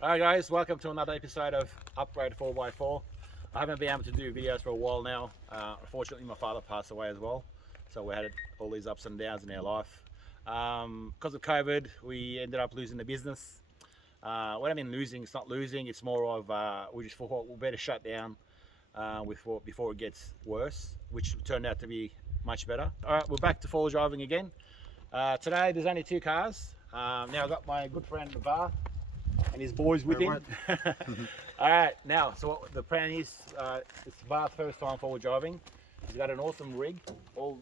Alright guys, welcome to another episode of Upgrade 4x4. I haven't been able to do videos for a while now. Unfortunately my father passed away as well, so we had all these ups and downs in our life. Because of COVID, we ended up losing the business. When I mean losing, it's not losing, it's more of we just thought we better shut down before it gets worse, which turned out to be much better. Alright, we're back to four driving again. Today there's only two cars. Now I've got my good friend Var and his boys with him. Alright, now, so what the plan is, it's Var's first time forward driving. He's got an awesome rig, all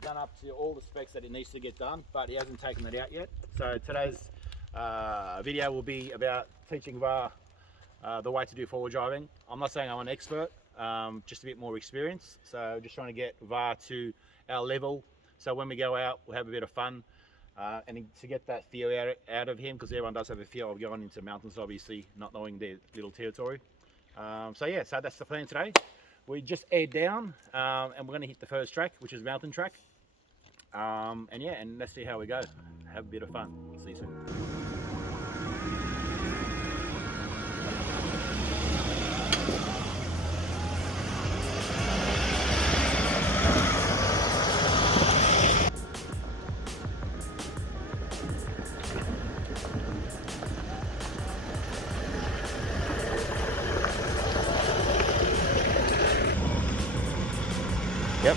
done up to all the specs that it needs to get done, but he hasn't taken it out yet. So today's video will be about teaching Var the way to do forward driving. I'm not saying I'm an expert, just a bit more experience. So just trying to get Var to our level, so when we go out, we'll have a bit of fun. And to get that fear out of him, because everyone does have a fear of going into mountains, obviously, not knowing their little territory. So yeah, so that's the plan today. We just aired down, and we're going to hit the first track, which is mountain track. And yeah, and let's see how we go. Have a bit of fun. See you soon. Yep.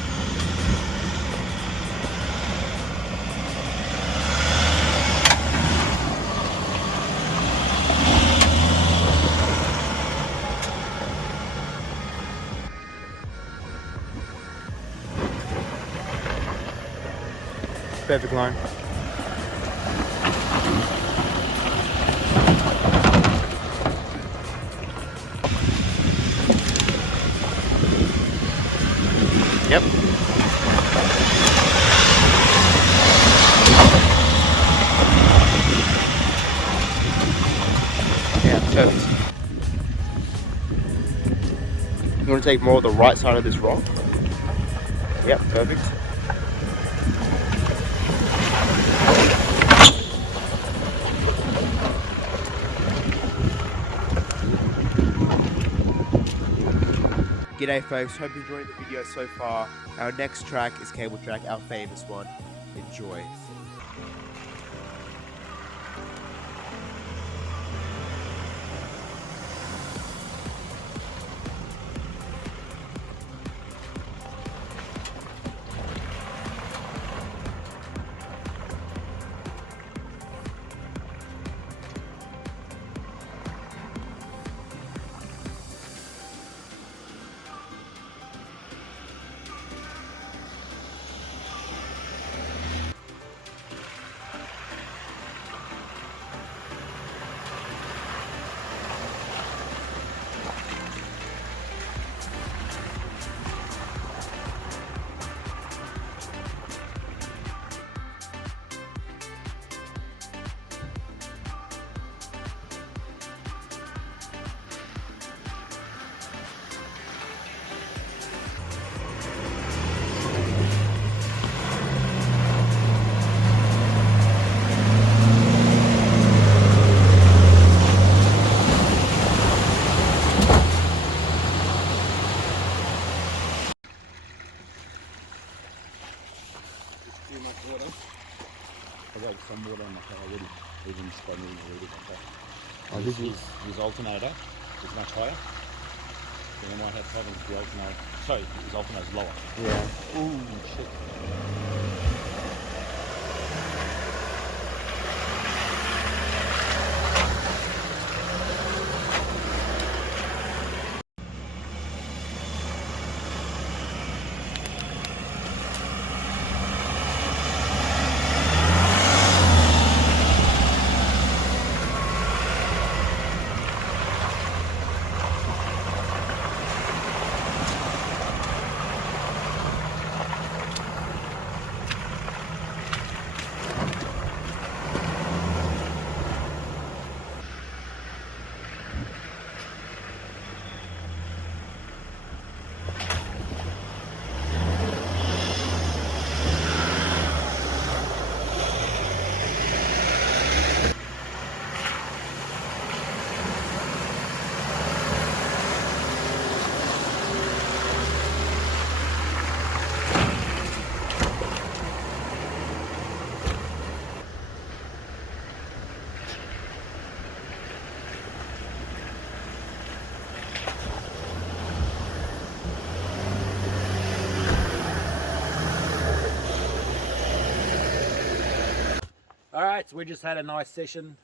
Perfect line. Yep. Yeah, perfect. You want to take more of the right side of this rock? Yep, perfect. G'day folks, hope you enjoyed the video so far. Our next track is cable track, our famous one. Enjoy. Too much water. I've got some water on my car already, even spinning already. Oh, this is his alternator is much higher. So we might have problems with the alternator. Sorry, his alternator is lower. Yeah. Ooh, shit. All right, so we just had a nice session.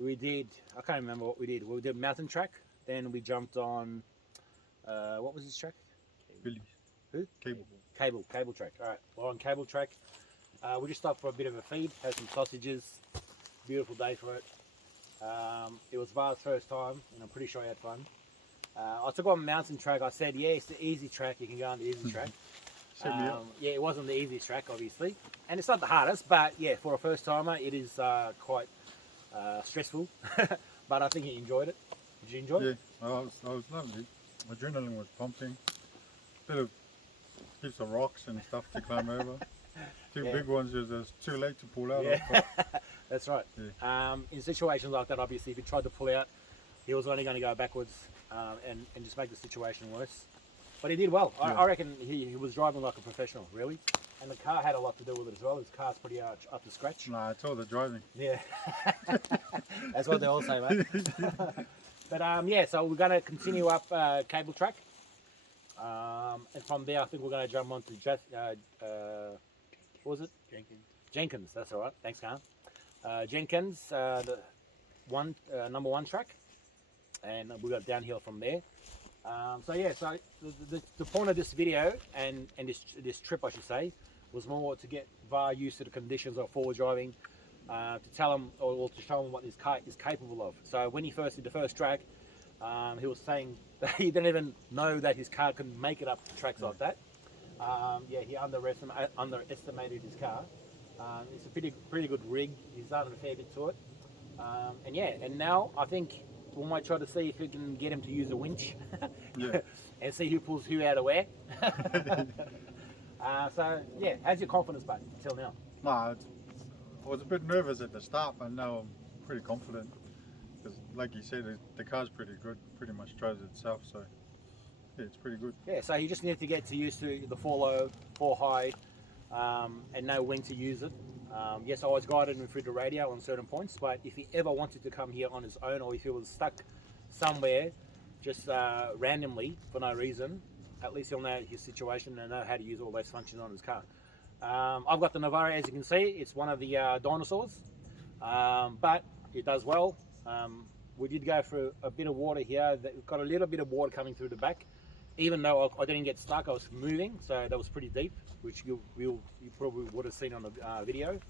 We did, I can't remember what we did. We did mountain track, then we jumped on, what was this track? Billy. Who? Cable. Cable track. All right, we're on cable track. We just stopped for a bit of a feed, had some sausages. Beautiful day for it. It was Var's first time, and I'm pretty sure he had fun. I took on mountain track. I said, yeah, it's the easy track. You can go on the easy track. Yeah, it wasn't the easiest track, obviously, and it's not the hardest, but yeah, for a first timer, it is quite stressful. But I think he enjoyed it. Did you enjoy it? Yeah, I was lovely. Adrenaline was pumping. Heaps of rocks and stuff to climb over. Two big ones is too late to pull out. Yeah. That's right. Yeah. In situations like that, obviously, if he tried to pull out, he was only going to go backwards and just make the situation worse. But he did well. I reckon he was driving like a professional, really. And the car had a lot to do with it as well. His car's pretty up to scratch. Nah, it's all the driving. Yeah. That's what they all say, mate. But yeah, so we're going to continue up cable track. And from there, I think we're going to jump on to what was it? Jenkins, that's all right. Thanks, Khan. Jenkins, the number one track. And we got downhill from there. So yeah, so the point of this video and this trip, I should say, was more to get Var used to the conditions of forward driving, to tell him or to show him what his car is capable of. So when he first did the first track, he was saying that he didn't even know that his car could make it up to tracks like that. Yeah, he underestimated his car. It's a pretty good rig. He's done a fair bit to it. And yeah, and now I think we might try to see if we can get him to use a winch and see who pulls who out of where. So yeah, how's your confidence, bud, until now? Nah, I was a bit nervous at the start, but now I'm pretty confident. Because like you said, the car's pretty good, pretty much drives itself, so yeah, it's pretty good. Yeah, so you just need to get used to the 4 low, 4 high, and know when to use it. Yes, I was guided him through the radio on certain points, but if he ever wanted to come here on his own, or if he was stuck somewhere just randomly for no reason, at least he'll know his situation and know how to use all those functions on his car. I've got the Navara, as you can see. It's one of the dinosaurs, but it does well. We did go through a bit of water here. We've got a little bit of water coming through the back. Even though I didn't get stuck, I was moving, so that was pretty deep, which you probably would have seen on the video.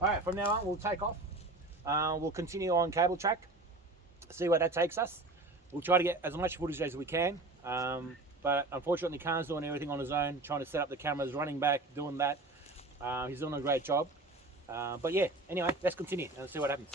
All right, from now on, we'll take off. We'll continue on cable track, see where that takes us. We'll try to get as much footage as we can, but unfortunately, Khan's doing everything on his own, trying to set up the cameras, running back, doing that. He's doing a great job. But yeah, anyway, let's continue and see what happens.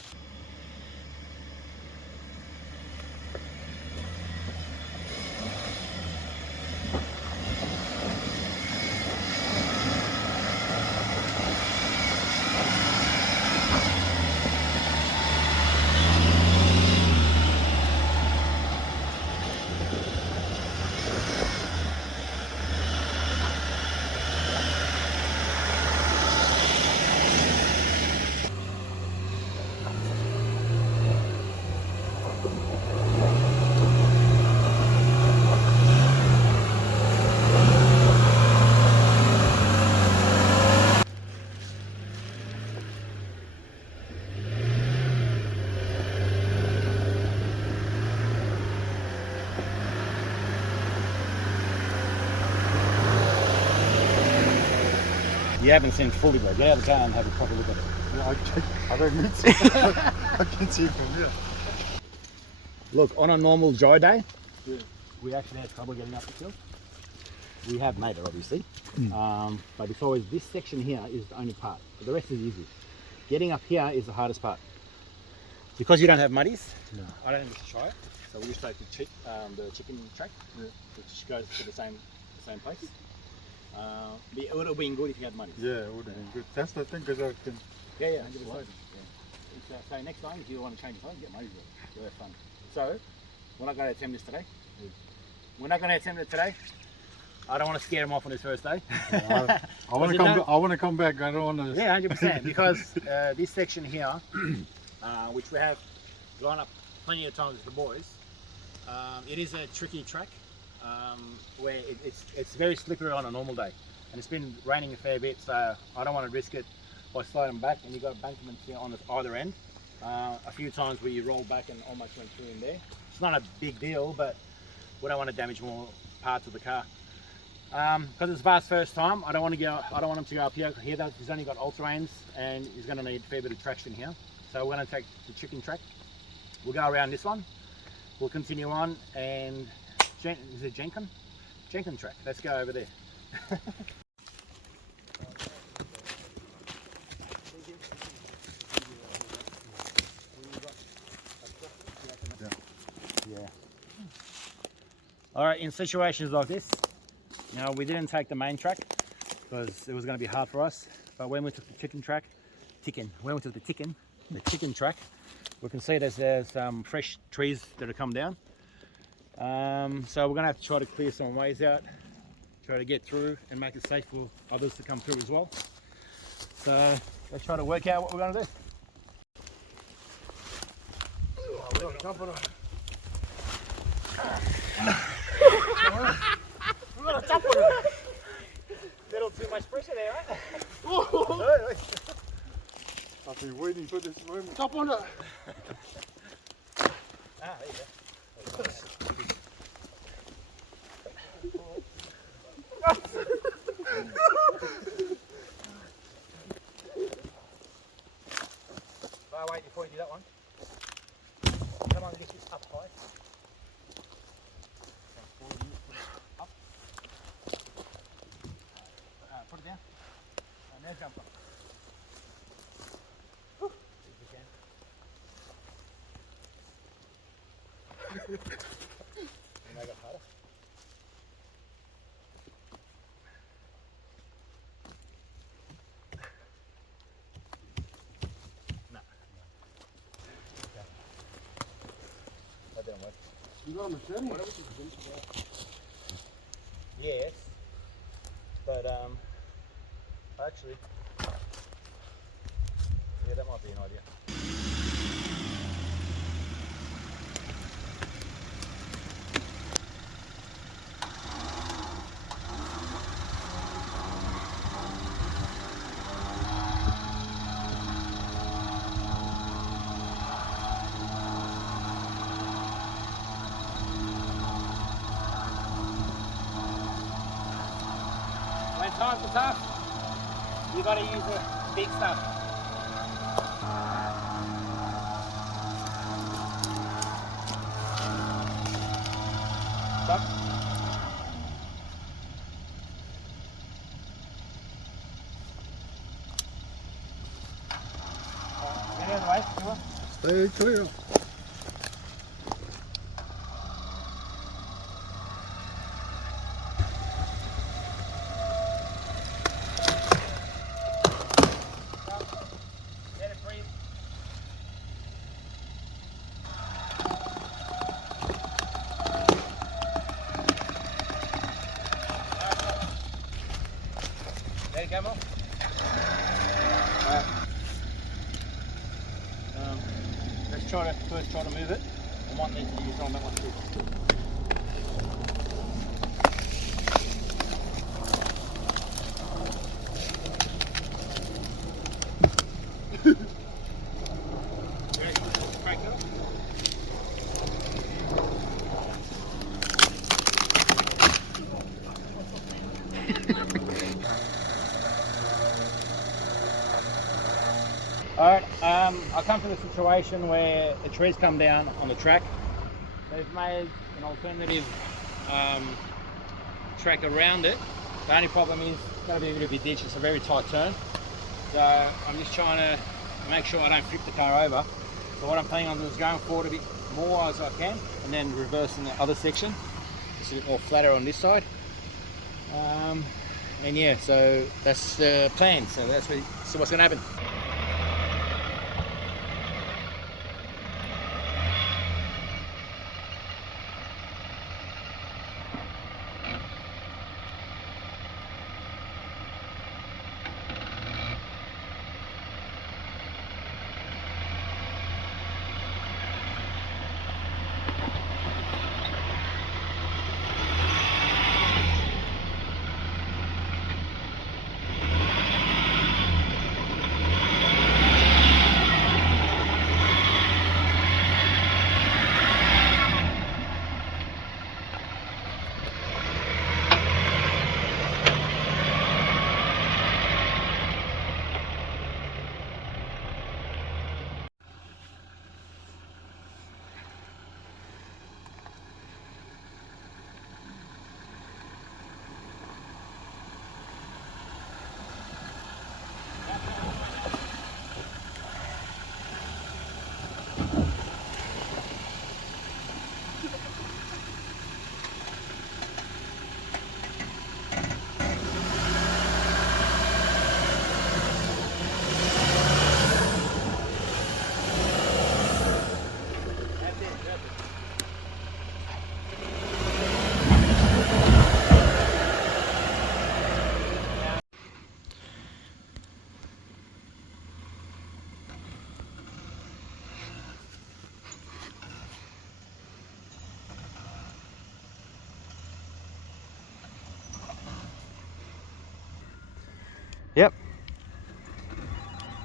You haven't seen fully, but get out of the car and have a proper look at it. Yeah, I don't need to. I can see from here. Look, on a normal dry day, we actually had trouble getting up the hill. We have made it, obviously, but it's always this section here is the only part. The rest is easy. Getting up here is the hardest part. Because you don't have muddies, I don't think we should try it. So we just take the chicken track, which goes to the same place. It would have been good if you had money. Yeah, it would have been good. That's the thing, because I can... Yeah, 100%. So next time, if you want to change the time, get money. You'll have fun. So, we're not going to attempt this today. We're not going to attempt it today. I don't want to scare him off on his first day. I want to come back. I don't want to... Yeah, 100%. Because this section here, which we have gone up plenty of times with the boys, it is a tricky track. Where it's very slippery on a normal day, and it's been raining a fair bit, so I don't want to risk it by sliding back, and you've got embankments here on either end. A few times where you roll back and almost went through in there. It's not a big deal, but we don't want to damage more parts of the car. Because it's Var's first time, I don't want him to go up here. Here he's only got all-terrains and he's going to need a fair bit of traction here. So we're going to take the chicken track. We'll go around this one. We'll continue on and is it Jenkin? Jenkin track. Let's go over there. Yeah. All right, in situations like this, now we didn't take the main track because it was going to be hard for us. But when we took the chicken track, the chicken track, we can see there's some fresh trees that have come down. So we're going to have to try to clear some ways out, try to get through and make it safe for others to come through as well. So let's try to work out what we're going to do. We're going to jump on it. Little too much pressure there, right? I've been waiting for this moment. Jump on it! There you go. Wait before you do that one. Come on, lift this up high. Up. Put it down. And now jump up. If you can. Make it harder. No. Okay. That didn't work. You got a machete? Yes, but actually, yeah, that might be an idea. When times are tough, you got to use the big stuff. Stop. Get out of the way, come on. Stay clear. Let it breathe. Let it go more. Alright. Let's first try to move it. I might need to use it on that one too. Crank it up. Alright, I come to the situation where the trees come down on the track. They've made an alternative track around it. The only problem is it's going to be a bit of a ditch. It's a very tight turn. So I'm just trying to make sure I don't flip the car over. So what I'm planning on is going forward a bit more as I can and then reversing the other section. It's a bit more flatter on this side. And yeah, so that's the plan. So that's what's going to happen.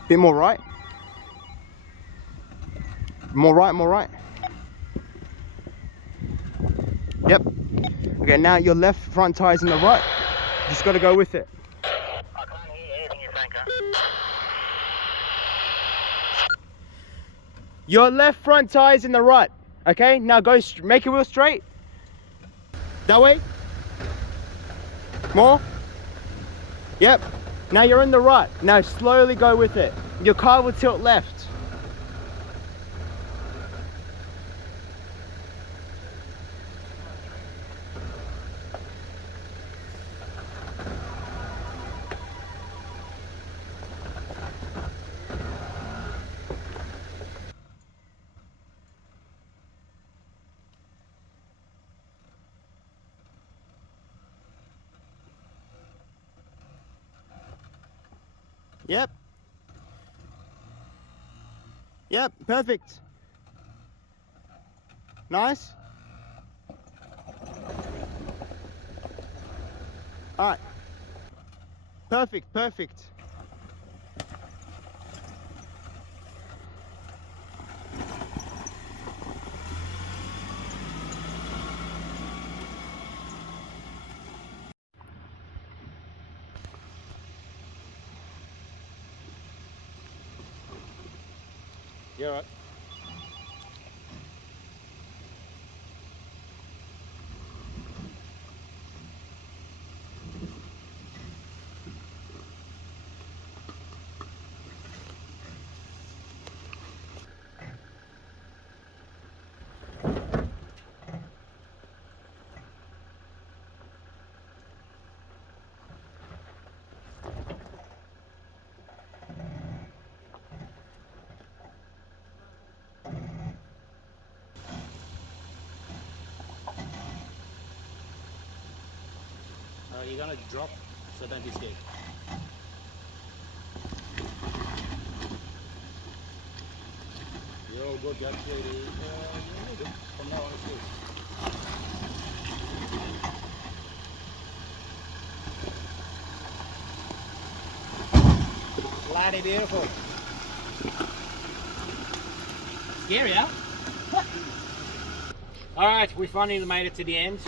Bit more right. More right, more right. Yep. Okay, now your left front tire's in the right. Just got to go with it. I can't hear anything you're saying, Car. Your left front tire's in the right. Okay, now go, make your wheel straight. That way. More. Yep. Now you're in the right. Now slowly go with it. Your car will tilt left. Yep. Yep, perfect. Nice. All right. Perfect, perfect. You're right. You're gonna drop, so don't be scared. You're all good, Jack. You're good. From now on, it's good. Bloody beautiful. Scary, huh? Alright, we finally made it to the end.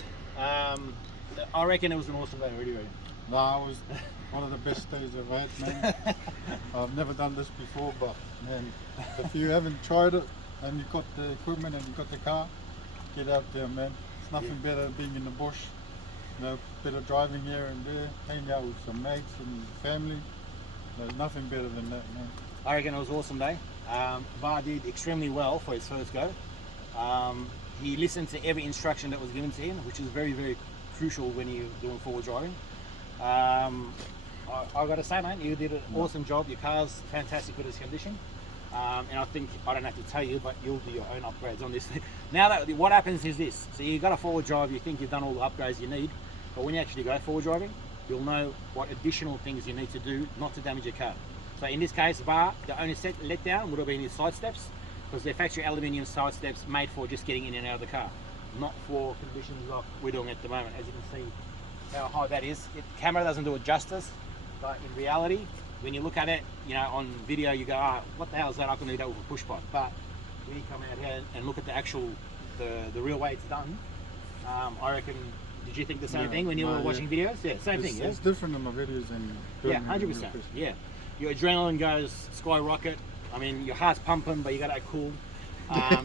I reckon it was an awesome day already, right? No, it was one of the best days I've had, man. I've never done this before, but man, if you haven't tried it and you've got the equipment and you've got the car, get out there, man. It's nothing better than being in the bush. You know, better driving here and there, hanging out with some mates and family. There's nothing better than that, man. I reckon it was an awesome day. Var did extremely well for his first go. He listened to every instruction that was given to him, which is very, very crucial when you're doing forward driving. I've got to say, mate, you did an awesome job. Your car's fantastic with its condition. And I think, I don't have to tell you, but you'll do your own upgrades on this thing. Now, that what happens is this. So you got a forward drive, you think you've done all the upgrades you need, but when you actually go forward driving, you'll know what additional things you need to do not to damage your car. So in this case, Var, the only letdown would have been his side steps, because they're factory aluminium side steps made for just getting in and out of the car, not for conditions like we're doing at the moment. As you can see how high that is. The camera doesn't do it justice, but in reality, when you look at it, you know, on video, you go, oh, what the hell is that? I can do that with a push bike. But when you come out here and look at the actual, the real way it's done, I reckon. Did you think the same thing when you were watching videos? Yeah, same thing. Yeah, it's different in my videos and yeah, 100%. Yeah, your adrenaline goes skyrocket. I mean, your heart's pumping, but you got to act cool.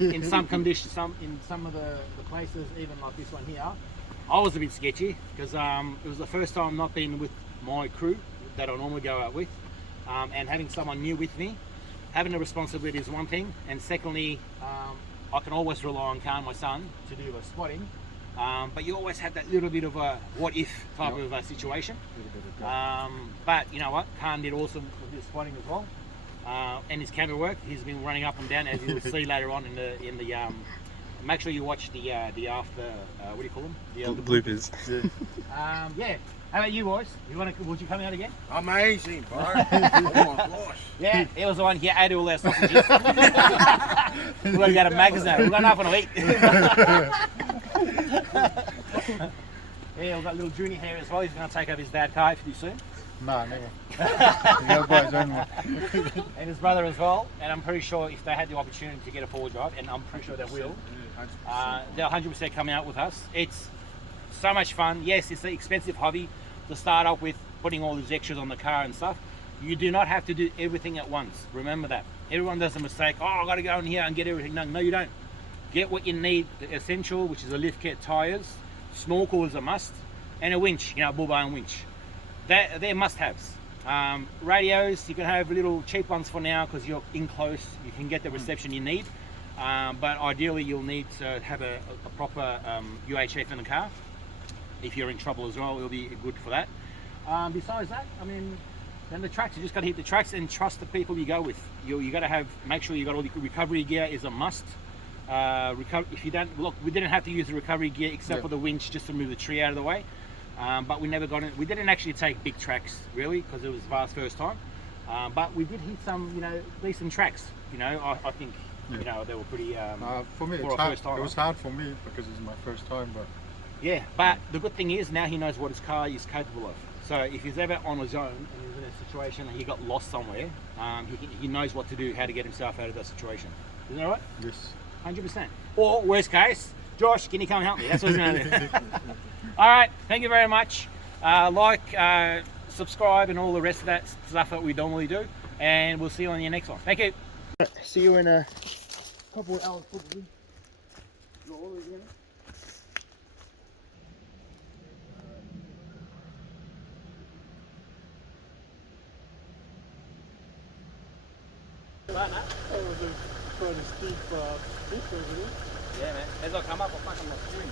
In some conditions, in some of the places, even like this one here, I was a bit sketchy because it was the first time not being with my crew that I normally go out with, and having someone new with me, having the responsibility is one thing, and secondly, I can always rely on Khan, my son, to do the spotting. But you always have that little bit of a what if type of a situation. But you know what, Khan did awesome with his spotting as well, and his camera work. He's been running up and down, as you will see later on in the. Make sure you watch the after what do you call them? The Bloopers. Yeah. Yeah. How about you boys? Would you come out again? Amazing, bro. Oh my gosh. Yeah, it was the one here. Ate all our sausages. We're gonna go to Magazine. We've got nothing to eat. Yeah, we've got little Junior here as well. He's going to take over his dad's car pretty soon. Nah, never. You gotta buy his own one. And his brother as well. And I'm pretty sure if they had the opportunity to get a four-wheel drive, and I'm pretty sure they will, they'll 100% come out with us. It's so much fun. Yes, it's an expensive hobby to start off with, putting all these extras on the car and stuff. You do not have to do everything at once. Remember that. Everyone does a mistake. Oh, I got to go in here and get everything done. No, you don't. Get what you need. The essential, which is a lift kit, tires, snorkel is a must, and a winch. You know, a bull bone winch. They're must-haves. Radios, you can have little cheap ones for now because you're in close. You can get the reception you need. But ideally, you'll need to have a proper UHF in the car. If you're in trouble as well, it'll be good for that. Besides that, I mean, then the tracks, you just got to hit the tracks and trust the people you go with. You got to make sure you got all the recovery gear is a must. If you don't, look, we didn't have to use the recovery gear except for the winch just to move the tree out of the way. But we never got it. We didn't actually take big tracks really because it was Var's first time. But we did hit some, you know, decent tracks. You know, I think, you know, they were pretty. For me, for it's our hard. first time, It was hard for me because it's my first time, but yeah, but the good thing is now he knows what his car is capable of. So if he's ever on his own and he's in a situation and he got lost somewhere, he knows what to do, how to get himself out of that situation. Isn't that right? yes. 100%. Or worst case, Josh, can you come help me? That's what's going to do. All right, thank you very much. Subscribe, and all the rest of that stuff that we normally do. And we'll see you on the next one. Thank you. See you in a couple of hours probably. That was quite a steep over there. Yeah, man. As I come up, I'll fucking my steering.